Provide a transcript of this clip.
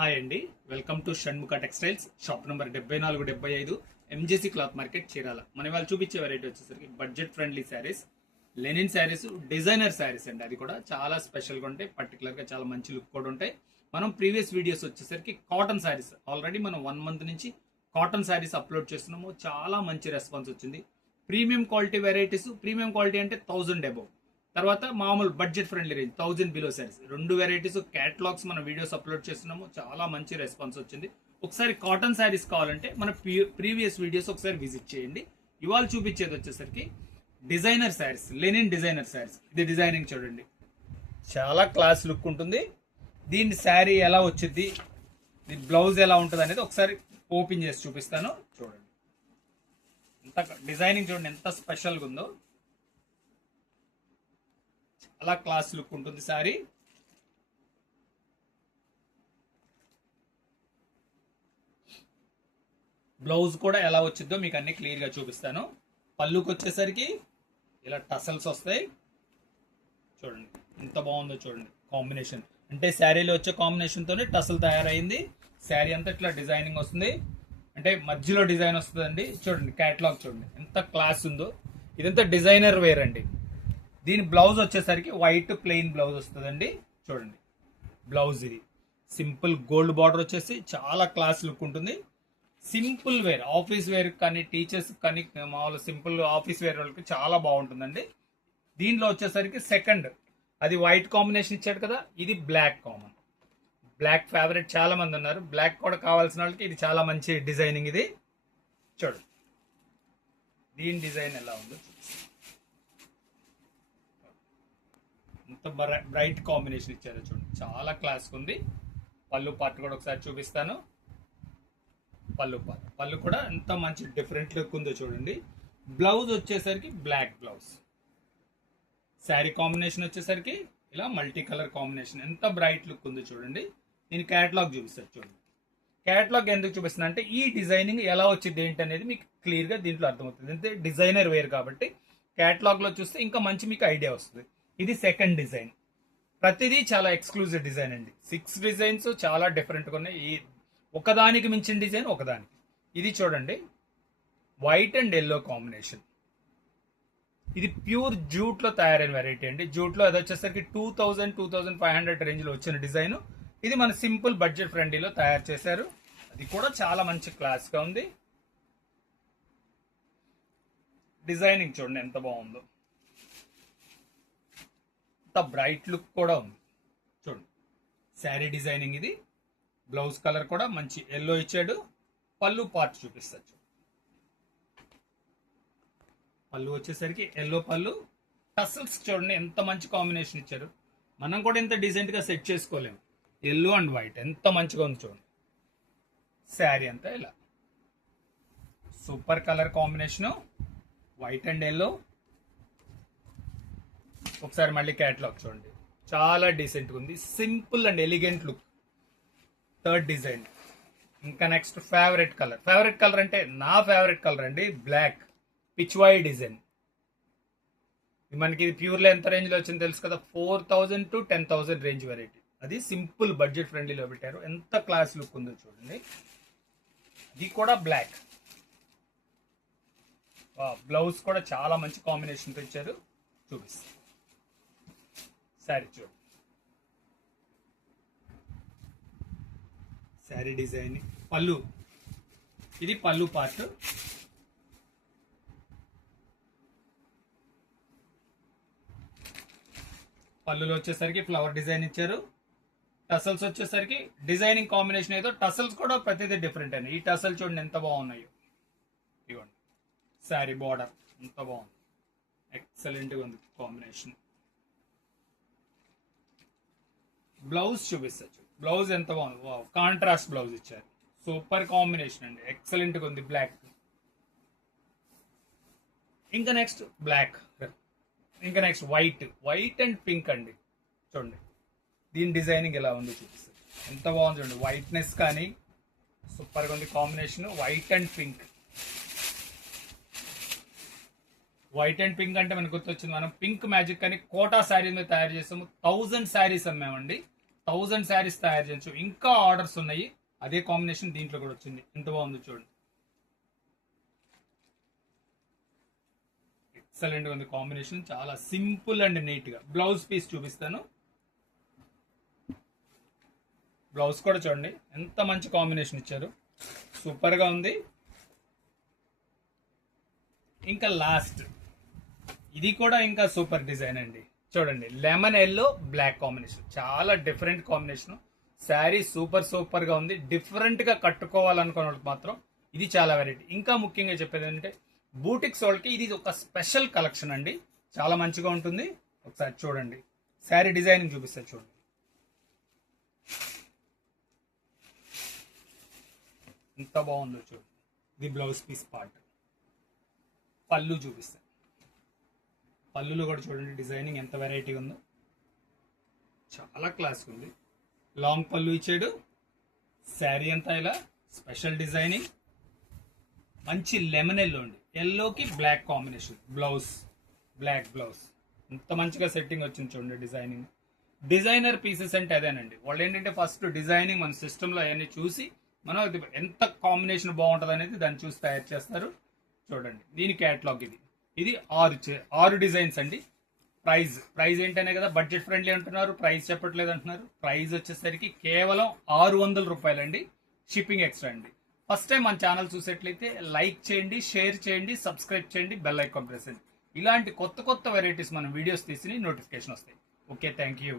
Hi అండి, welcome to Shanmukha textiles shop number 7475 MJC cloth market Chirala. మన వాళ్ళు చూపించే వెరైటీ వచ్చేసరికి budget friendly saris, linen saris, designer saris అండి. అది కూడా చాలా స్పెషల్గా ఉంటాయి, పర్టికులర్గా చాలా మంచి లుక్ కూడా ఉంటాయి. మనం ప్రీవియస్ వీడియోస్ వచ్చేసరికి కాటన్ శారీస్ ఆల్రెడీ మనం 1 మంత్ నుంచి కాటన్ శారీస్ అప్లోడ్ చేస్తున్నాము. చాలా మంచి రెస్పాన్స్ వచ్చింది. Premium quality varieties, premium quality అంటే 1000 అబౌవ్, తర్వాత మామూలు budget friendly range 1000 below saris, 2 varieties catalogues మన వీడియోస్ అప్లోడ్ చేస్తున్నాము. చాలా మంచి రెస్పాన్స్ వచ్చింది. ఒకసారి కాటన్ శారీస్ కావాలంటే మన ప్రీవియస్ వీడియోస్ ఒకసారి విజిట్ చేయండి. ఇవాళ చూపించేది వచ్చేసరికి designer saris, linen designer saris. ఇది డిజైనింగ్ చూడండి, చాలా క్లాస్ లుక్ ఉంటుంది. దీని శారీ ఎలా వచ్చింది, దీని బ్లౌజ్ ఎలా ఉంటుంది అనేది ఒకసారి ఓపెన్ చేసి చూపిస్తాను. చూడండి ఎంత డిజైనింగ్, చూడండి ఎంత స్పెషల్గా ఉందో. అలా క్లాస్ లుక్ ఉంటుంది సారీ. బ్లౌజ్ కూడా ఎలా వచ్చిందో మీకు అన్ని క్లియర్ గా చూపిస్తాను. పళ్ళుకి వచ్చేసరికి ఇలా టసల్స్ వస్తాయి. చూడండి ఎంత బాగుందో, చూడండి కాంబినేషన్ అంటే శారీలో వచ్చే కాంబినేషన్ తోనే టసల్ తయారైంది. శారీ అంతా ఇట్లా డిజైనింగ్ వస్తుంది, అంటే మధ్యలో డిజైన్ వస్తుందండి. చూడండి క్యాటలాగ్ చూడండి ఎంత క్లాస్ ఉందో. ఇదంతా డిజైనర్ వేర్ అండి. దీని బ్లౌజ్ వచ్చేసరికి వైట్ ప్లెయిన్ బ్లౌజ్ వస్తుందండి. చూడండి బ్లౌజ్ ఇది సింపుల్ గోల్డ్ బార్డర్ వచ్చేసి చాలా క్లాస్ లుక్ ఉంటుంది. సింపుల్ వేర్, ఆఫీస్ వేర్ కానీ టీచర్స్ కానీ మామూలు సింపుల్ ఆఫీస్ వేర్ వాళ్ళకి చాలా బాగుంటుందండి. దీనిలో వచ్చేసరికి సెకండ్ అది వైట్ కాంబినేషన్ ఇచ్చాడు కదా, ఇది బ్లాక్ కామన్. బ్లాక్ ఫేవరెట్ చాలా మంది ఉన్నారు. బ్లాక్ కూడా కావాల్సిన వాళ్ళకి ఇది చాలా మంచి డిజైనింగ్. ఇది చూడండి దీని డిజైన్ ఎలా ఉందో చూపిస్తాను. ఎంత బ్రైట్ కాంబినేషన్ ఇచ్చారో చూడండి, చాలా క్లాస్ ఉంది. పళ్ళు పార్ట్ కూడా ఒకసారి చూపిస్తాను. పళ్ళు కూడా ఎంత మంచి డిఫరెంట్ లుక్ ఉందో చూడండి. బ్లౌజ్ వచ్చేసరికి బ్లాక్ బ్లౌజ్. శారీ కాంబినేషన్ వచ్చేసరికి ఇలా మల్టీ కలర్ కాంబినేషన్, ఎంత బ్రైట్ లుక్ ఉందో చూడండి. నేను క్యాటలాగ్ చూపిస్తాను. చూడండి క్యాటలాగ్ ఎందుకు చూపిస్తున్నా అంటే ఈ డిజైనింగ్ ఎలా వచ్చింది ఏంటి అనేది మీకు క్లియర్ గా దీంట్లో అర్థమవుతుంది. అంటే డిజైనర్ వేర్ కాబట్టి క్యాటలాగ్ లో చూస్తే ఇంకా మంచి మీకు ఐడియా వస్తుంది. ఇది సెకండ్ డిజైన్. ప్రతిదీ చాలా ఎక్స్క్లూజివ్ డిజైన్ అండి. 6 డిజైన్స్ చాలా డిఫరెంట్గా ఉన్నాయి. ఈ ఒకదానికి మించిన డిజైన్ ఒకదానికి. ఇది చూడండి వైట్ అండ్ ఎల్లో కాంబినేషన్. ఇది ప్యూర్ జూట్ లో తయారైన వెరైటీ అండి. జూట్ లో అది వచ్చేసరికి 2000-2500 రేంజ్ లో వచ్చిన డిజైన్. ఇది మన సింపుల్ బడ్జెట్ ఫ్రెండ్లీలో తయారు చేశారు. అది కూడా చాలా మంచి క్లాస్ గా ఉంది. డిజైనింగ్ చూడండి ఎంత బాగుందో, బ్రైట్ లుక్ కూడా ఉంది. చూడండి శారీ డిజైనింగ్ ఇది. బ్లౌజ్ కలర్ కూడా మంచి ఎల్లో ఇచ్చాడు. పళ్ళు పార్ట్ చూపిస్తాడు. పళ్ళు వచ్చేసరికి ఎల్లో పళ్ళు. టసల్స్ చూడండి ఎంత మంచి కాంబినేషన్ ఇచ్చారు. మనం కూడా ఇంత డీసెంట్ గా సెట్ చేసుకోలేము. ఎల్లో అండ్ వైట్ ఎంత మంచిగా ఉంది చూడండి. శారీ అంతా ఇలా super colour combination, white and yellow. ఒకసారి మళ్ళీ క్యాటలాగ్ చూడండి, చాలా డీసెంట్గా ఉంది. Simple and elegant look. Third design. ఇంకా నెక్స్ట్ ఫేవరెట్ కలర్ అంటే నా ఫేవరెట్ కలర్ అండి, బ్లాక్ పిచ్వాయి డిజైన్. మనకి ఇది ప్యూర్లో ఎంత రేంజ్ లో వచ్చింది తెలుసు కదా, 4000 to 10,000 రేంజ్ వెరైటీ. అది సింపుల్ బడ్జెట్ ఫ్రెండ్లీలో పెట్టారు. ఎంత క్లాస్ లుక్ ఉందో చూడండి. ఇది కూడా బ్లాక్. బ్లౌజ్ కూడా చాలా మంచి కాంబినేషన్తో ఇచ్చారు. చూపిస్తాను శారీ చూడండి. శారీ డిజైన్. పళ్ళు, ఇది పళ్ళు పార్ట్. పళ్ళులో వచ్చేసరికి ఫ్లవర్ డిజైన్ ఇచ్చారు. టసల్స్ వచ్చేసరికి డిజైనింగ్ కాంబినేషన్ ఏదో, టసల్స్ కూడా ప్రతిదీ డిఫరెంట్ అండి. ఈ టసల్ చూడండి ఎంత బాగున్నాయో. ఇవ్వండి శారీ బార్డర్ ఎంత బాగుంది, ఎక్సలెంట్గా ఉంది కాంబినేషన్. బ్లౌజ్ చూపిస్తారు. బ్లౌజ్ ఎంత బాగుంది, కాంట్రాస్ట్ బ్లౌజ్ ఇచ్చారు. సూపర్ కాంబినేషన్ అండి, ఎక్సలెంట్ గా ఉంది. బ్లాక్. ఇంకా నెక్స్ట్ బ్లాక్. ఇంకా నెక్స్ట్ వైట్ అండ్ పింక్ అండి. చూడండి దీని డిజైనింగ్ ఎలా ఉంది చూపిస్తారు. ఎంత బాగుంది చూడండి. వైట్నెస్ కానీ సూపర్ గా ఉంది combination. White and pink. White and pink అంటే మనకు గుర్తొచ్చింది, మనం పింక్ మ్యాజిక్ అని కోటా శారీ మీద తయారు చేసాము. 1000 శారీస్ అమ్మామండి. 1000 శారీస్ తయారు చేయొచ్చు. ఇంకా ఆర్డర్స్ ఉన్నాయి. అదే కాంబినేషన్ దీంట్లో కూడా వచ్చింది. ఎంత బాగుందో చూడండి. ఎక్సలెంట్ గా ఉంది కాంబినేషన్. చాలా సింపుల్ అండ్ నీట్ గా. బ్లౌజ్ పీస్ చూపిస్తాను. బ్లౌజ్ కూడా చూడండి ఎంత మంచి కాంబినేషన్ ఇచ్చారు. సూపర్ గా ఉంది. ఇంకా లాస్ట్ ఇది కూడా ఇంకా సూపర్ డిజైన్ అండి. చూడండి లెమన్ ఎల్లో బ్లాక్ కాంబినేషన్. చాలా డిఫరెంట్ కాంబినేషన్. శారీ సూపర్ గా ఉంది. డిఫరెంట్ గా కట్టుకోవాలనుకున్న వాళ్ళకి మాత్రం ఇది చాలా వెరైటీ. ఇంకా ముఖ్యంగా చెప్పేది ఏంటంటే బూటిక్స్ వాళ్ళకి ఇది ఒక స్పెషల్ కలెక్షన్ అండి. చాలా మంచిగా ఉంటుంది. ఒకసారి చూడండి. శారీ డిజైనింగ్ చూపిస్తారు చూడండి. ఎంత బాగుందో చూడండి. ఇది బ్లౌజ్ పీస్ పార్ట్. పళ్ళు చూపిస్తాను. పళ్ళులో కూడా చూడండి డిజైనింగ్ ఎంత వెరైటీగా ఉందో. చాలా క్లాస్ ఉంది. లాంగ్ పళ్ళు ఇచ్చాడు. శారీ అంతా ఇలా స్పెషల్ డిజైనింగ్. మంచి లెమన్ ఎల్లో అండి. ఎల్లోకి black combination. Blouse black blouse. ఎంత మంచిగా సెట్టింగ్ వచ్చింది చూడండి డిజైనింగ్. డిజైనర్ పీసెస్ అంటే అదేనండి. వాళ్ళు ఏంటంటే ఫస్ట్ డిజైనింగ్ మన సిస్టంలో అవన్నీ చూసి మనం ఎంత కాంబినేషన్ బాగుంటుంది అనేది దాన్ని చూసి తయారు చేస్తారు. చూడండి దీని క్యాటలాగ్ ఇది. ఇది 6 డిజైన్స్ అండి. ప్రైస్ ఏంటనే కదా బడ్జెట్ ఫ్రెండ్లీ అంటున్నారు. ప్రైస్ చెప్పట్లేదు అంటున్నారు. ప్రైస్ వచ్చేసరికి కేవలం 600 రూపాయలండి. షిప్పింగ్ ఎక్స్ట్రా అండి. ఫస్ట్ టైం మన ఛానల్ చూసేట్లయితే లైక్ చేయండి, షేర్ చేయండి, సబ్స్క్రైబ్ చేయండి, బెల్ ఐకాన్ ప్రెస్ చేయండి. ఇలాంటి కొత్త వెరైటీస్ మనం వీడియోస్ తీసి నోటిఫికేషన్ వస్తాయి. Okay, thank you.